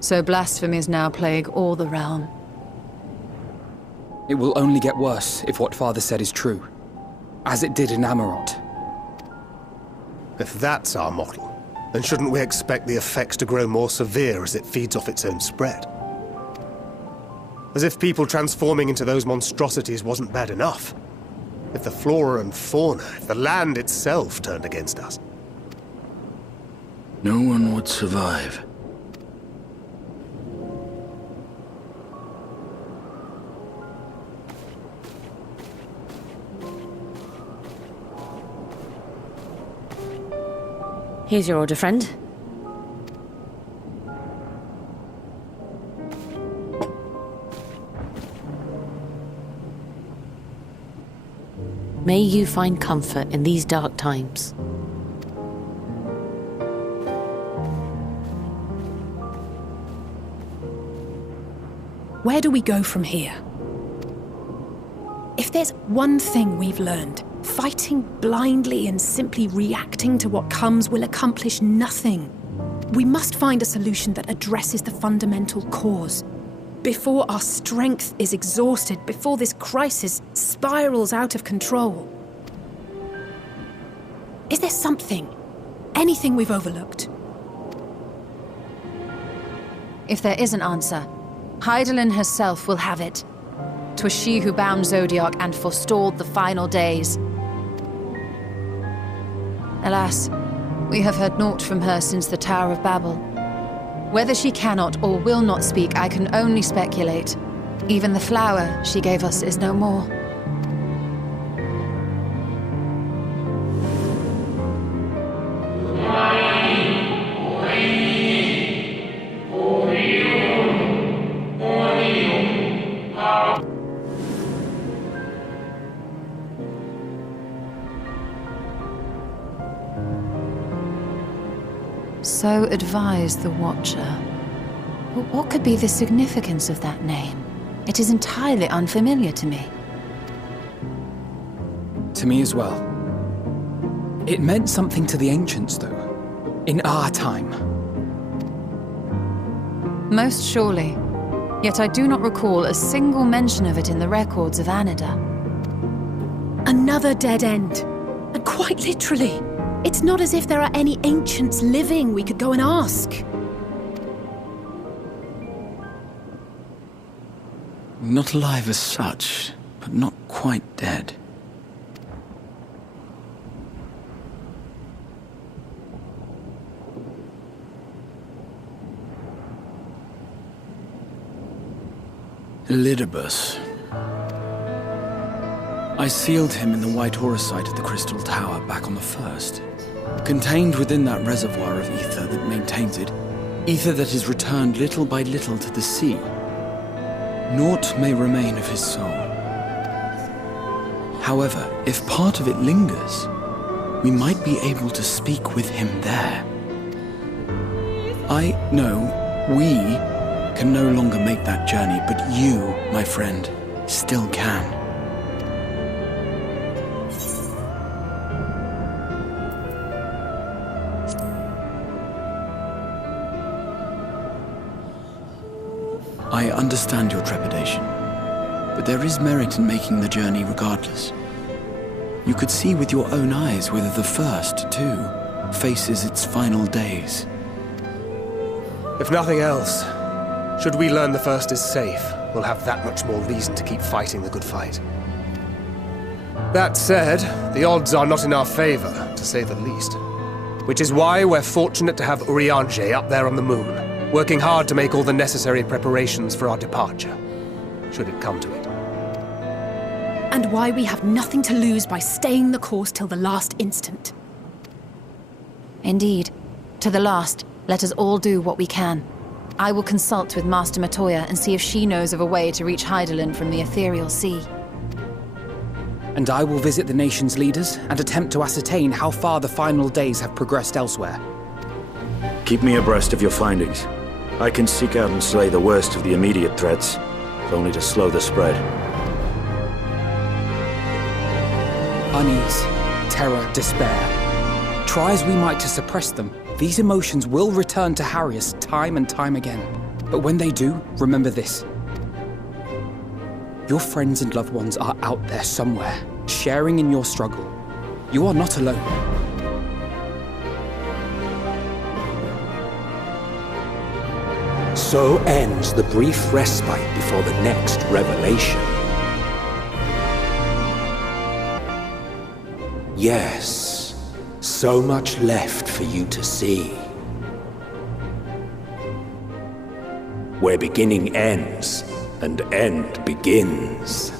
So blasphemies now plague all the realm. It will only get worse if what Father said is true, as it did in Amarot. If that's our model, then shouldn't we expect the effects to grow more severe as it feeds off its own spread? As if people transforming into those monstrosities wasn't bad enough. If the flora and fauna, if the land itself turned against us. No one would survive. Here's your order, friend. May you find comfort in these dark times. Where do we go from here? If there's one thing we've learned, fighting blindly and simply reacting to what comes will accomplish nothing. We must find a solution that addresses the fundamental cause. Before our strength is exhausted, before this crisis spirals out of control. Is there something, anything we've overlooked? If there is an answer, Hydaelyn herself will have it. 'Twas she who bound Zodiac and forestalled the final days. Alas, we have heard naught from her since the Tower of Babel. Whether she cannot or will not speak, I can only speculate. Even the flower she gave us is no more. So advised the Watcher. But what could be the significance of that name? It is entirely unfamiliar to me. To me as well. It meant something to the ancients, though. In our time. Most surely. Yet I do not recall a single mention of it in the records of Anida. Another dead end. And quite literally. It's not as if there are any ancients living we could go and ask. Not alive as such, but not quite dead. Elidibus. I sealed him in the white auracite at the Crystal Tower back on the first. Contained within that reservoir of ether that maintains it, ether that is returned little by little to the sea. Naught may remain of his soul. However, if part of it lingers, we might be able to speak with him there. I know we can no longer make that journey, but you, my friend, still can. I understand your trepidation, but there is merit in making the journey regardless. You could see with your own eyes whether the first, too, faces its final days. If nothing else, should we learn the first is safe, we'll have that much more reason to keep fighting the good fight. That said, the odds are not in our favor, to say the least. Which is why we're fortunate to have Urianger up there on the moon, working hard to make all the necessary preparations for our departure, should it come to it. And why we have nothing to lose by staying the course till the last instant. Indeed. To the last, let us all do what we can. I will consult with Master Matoya and see if she knows of a way to reach Hydaelyn from the ethereal sea. And I will visit the nation's leaders and attempt to ascertain how far the final days have progressed elsewhere. Keep me abreast of your findings. I can seek out and slay the worst of the immediate threats, if only to slow the spread. Unease, terror, despair. Try as we might to suppress them, these emotions will return to harry us time and time again. But when they do, remember this. Your friends and loved ones are out there somewhere, sharing in your struggle. You are not alone. So ends the brief respite before the next revelation. Yes, so much left for you to see. Where beginning ends and end begins.